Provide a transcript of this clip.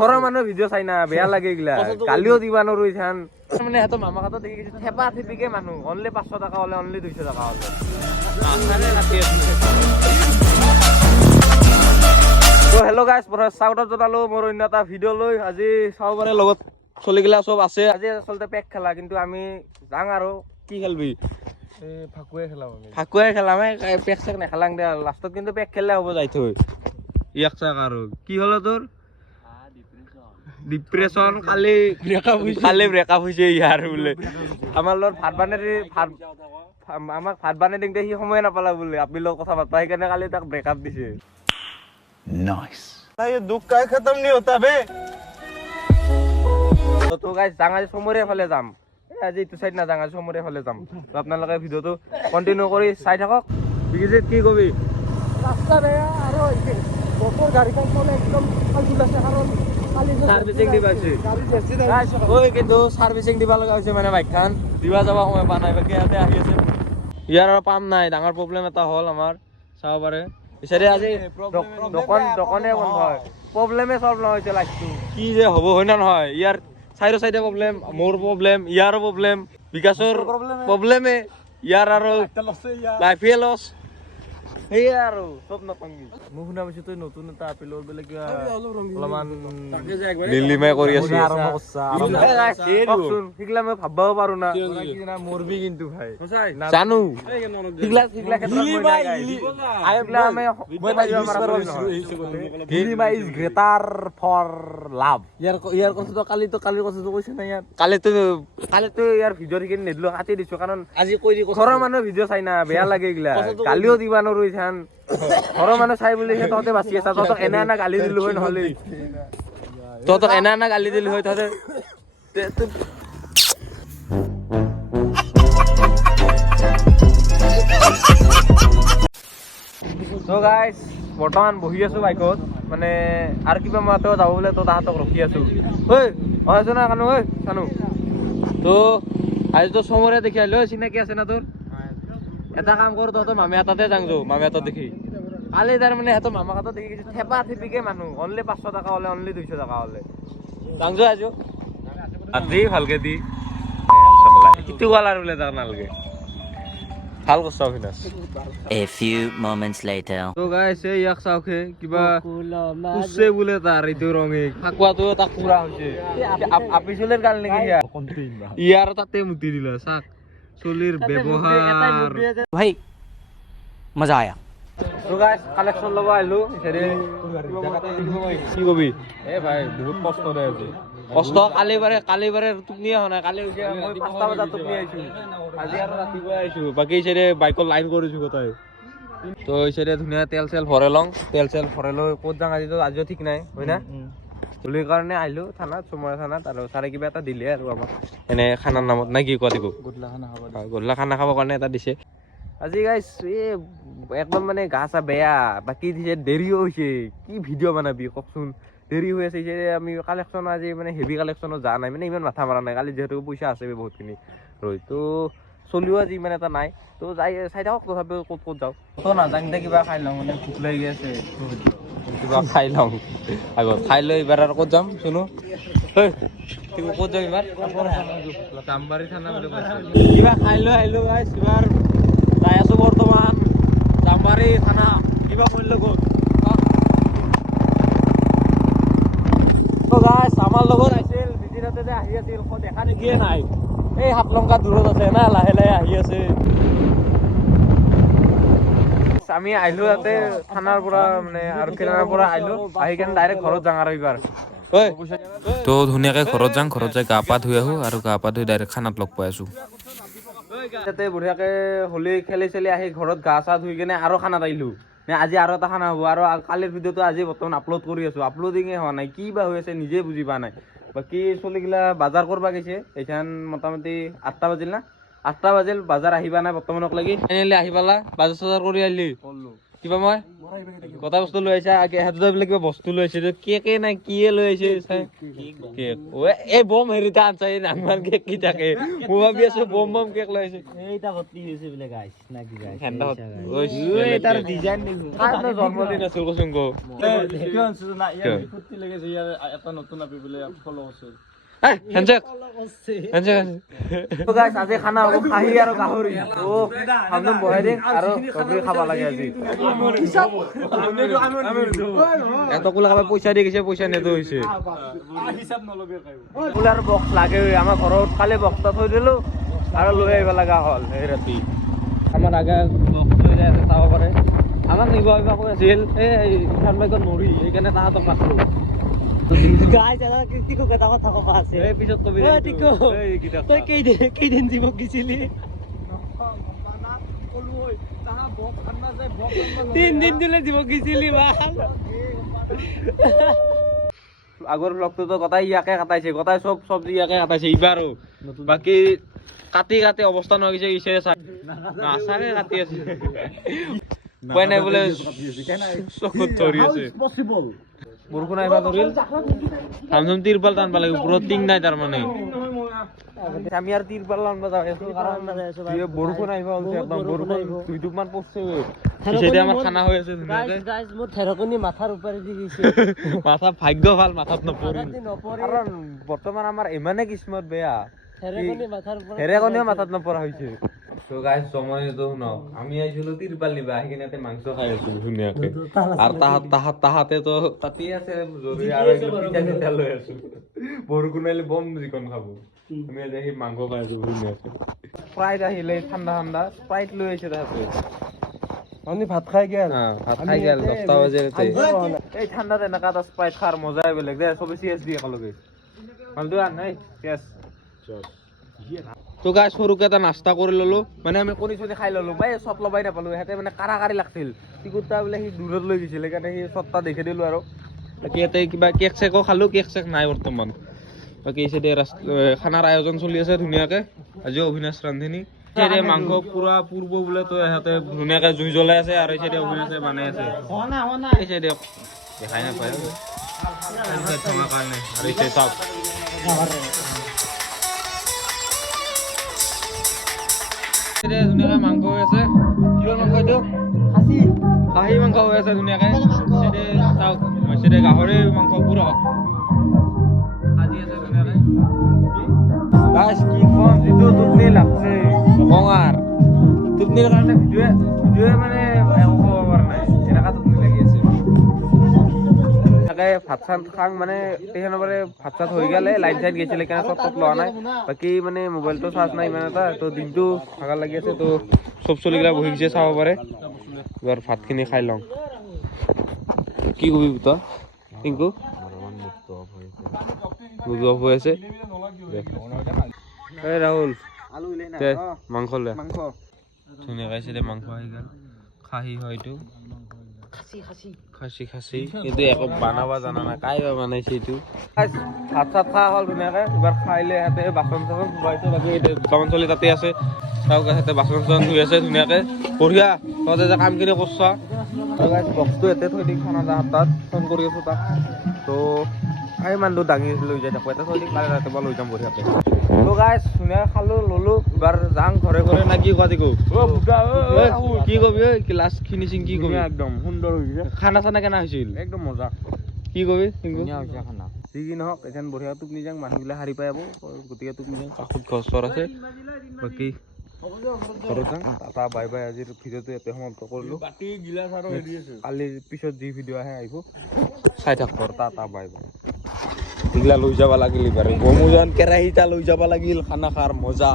ঘৰৰ মানুহ ভিডিঅ' চাই না বেয়া লাগে এইগিলা গালিও দিবা নোৱাৰো ইখান মানে সিহঁতৰ মামাকাটো দেখি গৈছে থেপা থেপিকে মানুহ অনলি 500 টকা হ'লে অনলি 200 টকা হ'লে তো হেল্ল' গাইজ স্বাগতম জনালো মোৰ অন্য এটা ভিডিঅ' লৈ আজি চাব পাৰে লগত চলিগিলা চব আছে আজি আচলতে পেক খেলা কিন্তু আমি যাং আৰু কি খেলবি ফাকুৱাই খেলাম পেক চেক নেখেলাং দে লাষ্টত কিন্তু পেক খেললে হ'ব যাই থৈ ইয়াক চাক আৰু কি হ'ল তোৰ ডিপ্ৰেছন কালি ব্ৰেকআপ হৈছে ইয়াৰ বোলে আমাৰ লগত আমাক ভাত বানাই দিওঁতে সি সময়ে নাপালা বোলে আপনি লগত কথা পাতা সেইকাৰণে কালি তাক ব্ৰেকআপ দিছে नाइस ये दुख का खत्म नहीं होता बे তো গাইস জাঙাজি সমৰে ফালে যাম আজি ইটো সাইড না জাঙাজি সমৰে ফালে যাম তো আপোনালোকে ভিডিঅটো কন্টিনিউ কৰি চাই থাকক বিজিত কি কবি রাস্তা বেয়া আর বছর গাড়িখন চলে একদম ফালতু আছে কারণ সার্ভিসিং দিবা আছে গাইস ওই কিন্তু সার্ভিসিং দিবা লগা হৈছে মানে বাইকখন দিবা যাবা সময় পা নাই বাকি ইয়াতে আহি আছে ইয়াৰ আৰু পাম নাই ডাঙৰ প্ৰব্লেম এটা হ'ল আমাৰ চাব পাৰে ইছাৰে আজি দোকানে বন্ধ হয় প্ৰব্লেমে সলভ নহৈছে লাইফটো কি যে হ'ব হয় না নহয় ইয়াৰ চাইডে প্ৰব্লেম মোৰ প্ৰব্লেম ইয়াৰ প্ৰব্লেম বিকাশৰ প্ৰব্লেমে ইয়াৰ আৰু লাইফে লছ সেয়া আৰু চব নকংগি মোক শুনা পাইছো তই নতুন এটা আপেলৰ বোলে কিবা অলপমান দিল্লীমাই কৰি আছে শিকলা মই ভাববাও পাৰো না মৰবি কিন্তু ভাই জানো শিকলা দিল্লীমাই ইজ গ্ৰেটাৰ ফৰ লাভ ইয়াৰ কথাটো কালিৰ কথাটো কৈছে না ইয়াৰ কালিতো ইয়াৰ ভিডিঅ' সেইখিনি নেদিলো কাটি দিছো কাৰণ আজি কৈ দি ঘৰৰ মানুহ ভিডিঅ' চাই না বেয়া লাগে এইগিলা গালিও দিবা নোৱাৰো ইখান ঘৰৰ মানুহ চাই বুলি তহঁতে বাচি আছা তহঁতক এনা গালি দিলো হয় নহ'লে তহঁতক এনা গালি দিলো হয় তহঁতে তো গাইজ বৰ্তমান বহি আছো বাইকত মানে আৰু কিবা মাতো যাব বোলে তো তাহাঁতক ৰখি আছো ঐ আছো না কানো ঐ কানো তো আজি তো চমৰে দেখি আহিলো চিনাকি আছে না তোৰ এটা কাম কৰো তহঁতৰ মামী হাততে যাং যো মামী হাতত দেখি কালি তাৰ মানে সিহঁতৰ মামাক হাতত দেখি গৈছে থেপা থেপিকে মানুহ অনলি 500 টকা হ'লে অনলি 200 টকা হ'লে যাং যো আজি আজি ভালকে দি কিটো কালাৰ বোলে তাৰ নালগে ভাল কষ্ট Abhinash A few moments later. তো গাইস এই ইয়াক চাওকে কিবা উছে বোলে তাৰ এইটো ৰঙে ফাকুৱাটো তাক পুৰা হৈছে আপিছলেৰ গাল নেকি ইয়াৰ তাতে মুতি দিলা চাক চলিৰ ব্যৱহাৰ भाई मजा आया তো গাইস কালেকশন লব আইলো হেৰে কি কবি এ ভাই বহুত কষ্ট দে আজি কষ্ট কালিবাৰে টোপনি হোৱা নাই কালি হৈছে মই 5টা বজাত টোপনি আইছো আজি আৰু ৰাতিপুৱা আইছো বাকি হেৰে বাইকৰ লাইন কৰিছো গতাই তো হেৰে ধুনীয়া তেল চেল ভৰাই লং তেল চেল ভৰাই লৈ ক'ত যাং আজিও ঠিক নাই হয় না বুলি কাৰণে আইলো থানাত চমৰা থানাত আৰু সাৰে কিবা এটা দিলে আৰু আমাক এনে খানাৰ নামত নাই কি কোৱা দিগো গধলা খানা খাবৰ কাৰণে এটা দিছে আজি গাইস একদম মানে গা চা বেয়া বাকি দিছে দেৰিও হৈছে কি ভিডিঅ' বনাবি ককচোন দেৰি হৈ আছে আমি কালেকশ্যন আজি মানে হেভি কালেকশ্যনত যা নাই মানে ইমান মাথা মাৰা নাই কালি যিহেতু পইচা আছে বহুতখিনি ৰৈ তো চলিও আজি ইমান এটা নাই তো যাই চাই থাকক তথাপিও ক'ত যাওঁ তো নাজানিলে কিবা খাই লওঁ মানে ভোক লাগি আছে কিবা খাই লওঁ আগত খাই লৈ এইবাৰ আৰু ক'ত যাম শুনো ক'ত যাম এইবাৰ জামবাৰী থানা বুলি কৈছে কিবা খাই লৈ আহিলো গাইছ এইবাৰ যাই আছো বৰ্তমান জামবাৰী থানা কিবা কৰিলে ক'ত আমাৰ লগত আহিছিল বিজিৰাতে যে আহি আছিল দেখা দেখিয়ে নাই এই 7 লংকা দূৰত আছে না লাহে আহি আছে আমি আহিলো ইয়াতে থানাৰ পৰা মানে আৰক্ষী থানাৰ পৰা আহিলো আহি কেনে ডাইৰেক্ট ঘৰত যাং আৰু এইবাৰ তো ধুনীয়াকে ঘৰত যাং ঘৰত যাই গা পা ধুই আহো আৰু গা পা ধুই ডাইৰেক্ট খানাত লগ পাই আছো তাতে বঢ়িয়াকে হোলী খেলি আহি ঘৰত গা চা ধুই কেনে আৰু খানাত আহিলো আজি আৰু এটা খানা হ'ব আৰু কালিৰ ভিডিঅ'টো আজি বৰ্তমান আপলোড কৰি আছো আপলোডিঙে হোৱা নাই কি বা হৈ আছে নিজে বুজি পোৱা নাই বাকী চলিগিলা বাজাৰ কৰবা গৈছে এইখান মোটামুটি 8টা বাজিল না 8টা বাজিল বাজাৰ আহিবা নাই বৰ্তমানক লাগি ফাইনেলি আহি পালা বাজাৰ চাজাৰ কৰি আহিলি কিবা মই কথা বস্তু লৈ আহিছে সিহঁতে বোলে কিবা বস্তু লৈ আহিছে কেকে নাই কিয়ে লৈ আহিছে কেক এই বম হেৰিটা আনছা এই ডাঙৰ কেক কি থাকে মই ভাবি আছো বম বম কেক লৈ আহিছে এইটা ভর্তি হয়েছে বলে গাইস নাকি গাইস এটার ডিজাইন জন্মদিন আছিল কচোন গো ফুর্তি লেগেছে ইয়ার একটা নতুন আপি বলে ফলো আছে আজি খানা হ'ব খাহী আৰু গাহৰি সামনে বহাই দিম আৰু চবজি খাব লাগে আজি এটকো লগাব পইচা দি গৈছে পইচা নেদো হৈছে আৰু বক্স লাগে আমাৰ ঘৰত খালি বক্সটা থৈ দিলো আৰু লৈ আহিব লগা হ'ল সেই ৰাতি আমাৰ আগে বক্স লৈ যায় চাব পাৰে আমাক নিব আহিব কৈ আছিল এই ইখন বাইকত নৰি সেইকাৰণে তাহাঁতক পাছলো গাইস এটা টিকো কথা কথা কবা আছে এই পিছত কবি ও টিকো তই কেইদিন জীবক গিছিলি 3 দিন দিলে জীবক গিছিলি ভাল আগৰ ব্লগটো কথাই ইয়াকে কাটাইছে কথাই সব সবজি ইয়াকে কাটাইছে এইবাৰো বাকি কাটি কাটি অৱস্থা হৈ গৈছে ইছে নাচাকে কাটি আছে কোৱা নাই বোলে চকুত ধৰি আছে পসিবল বৰষুণ আহিবা ধৰিল থামথম তিৰপাল টানবা লাগে ওপৰত টিং নাই তাৰমানে আমি আৰু তিৰপাল টানবা যাই আছো কাৰণ বৰষুণ আহিবা হৈছে একদম বৰষুণ দুই দুপমান পৰছে পিছতে আমাৰ খানা হৈ আছে ধুনীয়াকে গাইস মোৰ থেৰকনি মাথাৰ ওপৰে দি গৈছে মাথা ভাগ্য ভাল মাথাত নপৰিল কাৰণ বৰ্তমান আমাৰ ইমানে কিসমত বেয়া থেৰকনি মাথাৰ ওপৰে হেৰেকনিও মাথাত নপৰা হৈছে তো গাইস সময়তো শুনক আমি আহিছিলো তিৰপাল নিবা আহি কিনে মাংস খাই আছো ধুনীয়াকে আৰু তাহাতে তো কাটি আছে জৰুৰী আৰু পিঠা লৈ আছো বৰষুণ আহিলে বম যিকণ খাব আমি আজি সেই মাংস খাই আছো ধুনীয়াকে স্প্ৰাইট আহিলে ঠাণ্ডা ঠাণ্ডা স্প্ৰাইট লৈ আহিছে তাহাতে আমি ভাত খাই গেল ভাত খাই গেল 10টা বাজে এই ঠাণ্ডাত এনেকা এটা স্প্ৰাইট খাৰ মজাই বেলেগ দে চবে চিএছ দি একেলগে ভালটো আন নাই চিএছ তো গাইস সৰুকে এটা নাস্তা কৰি ললো মানে আমি কণী চনি খাই ললো বাই চট লবাই নাপালো সিহঁতে মানে কাৰাকাৰি লাগছিল টিকুটা বোলে সি দূৰত লৈ গৈছিল সেইকাৰণে সি চটটা দেখি দিলো আৰু বাকী ইয়াতে কিবা কেক চেকো খালো কেক চেক নাই বৰ্তমান বাকী এইচাইডে খানাৰ আয়োজন চলি আছে ধুনীয়াকে আজি অভিনাশ ৰান্ধনী এইচাইডে মাংস পুৰা পূৰ্ব বোলে তো সিহঁতে ধুনীয়াকে জুই জ্বলাই আছে আৰু এইচাইডে অভিনাশে বনাই আছে এইচাইডে দেখাই নাপায় থকাৰ কাৰণে আৰু এইচাইডে চাওক ধুনীয়াকে মাংস হৈ আছে কিমান মাংস এইটো খাহী মাংস হৈ আছে ধুনীয়াকে চাওক গাহৰি মাংস পুৰা সাজি আছে ধুনীয়াকে গাইস কি কম যিটো টোপনি লাগছে কঙাৰ টোপনিৰ কাৰণে ভিডিঅ'য়ে মানে একো ক'ব পৰা নাই এনেকা টোপনি লাগি আছে তাকে ভাত চাত খাং মানে তেখেতৰে ভাত চাত হৈ গেলে লাইট চাইট গৈছিলে কাৰণে চব তত লোৱা নাই বাকী মানে মোবাইলটো চাৰ্জ নাই ইমান এটা তো দিনটো ভাগৰ লাগি আছে তো চব চলিগিলা বহি গৈছে চাব পাৰে এবাৰ ভাতখিনি খাই লওঁ কি কবি তই টিংকু বুজু অফ হৈ আছে এই ৰাহুল মাংস লৈ ধুনীয়াকৈ আছে দে মাংস আহি গ'ল খাহী হয়তো খাচী কিন্তু একো বানাব জানা নাই কাই বা বনাইছে এইটো ভাত চাত খোৱা হ'ল ধুনীয়াকে এবাৰ খাইলে সিহঁতে বাচন চাচন ধুৱাইছে বাকী দুটামান চলি তাতে আছে চাওক সিহঁতে বাচন চাচন ধুই আছে ধুনীয়াকে বঢ়িয়া তহঁতে যে কামখিনি কৰছা বক্সটো ইয়াতে থৈ দিম খানা তাত ফোন কৰি আছো তাক তো এই মানুহটো দাঙি লৈ যাই থাকোঁ এটা থৈ দিম কালি ৰাতিপুৱা লৈ যাম বঢ়িয়াকে তো গাইছ ধুনীয়াকে খালো ললো এবাৰ যাং ঘৰে ঘৰে না কি কোৱা কি কবি ঐ লাষ্ট ফিনিচিং কি কবি একদম সুন্দৰ হৈছে খানা চানা কেনে হৈছিল একদম মজা কি কবি খানা যি কি নহওক এখন বঢ়িয়া টোপনি যাং মানুহবিলাক হাৰি পাই যাব গতিকে টোপনি যাং কাষত ঘৰ চৰ আছে বাকী ঘৰত যাং টাটা বাই বাই আজিৰ ভিডিঅ'টো ইয়াতে সমাপ্ত কৰিলোঁ কালিৰ পিছত যি ভিডিঅ' আহে আহিব চাই থাক টাটা বাই বাই এইগিলা লৈ যাব লাগিল এবাৰ বমুজন কেৰাহীটা লৈ যাব লাগিল খানা খাৰ মজা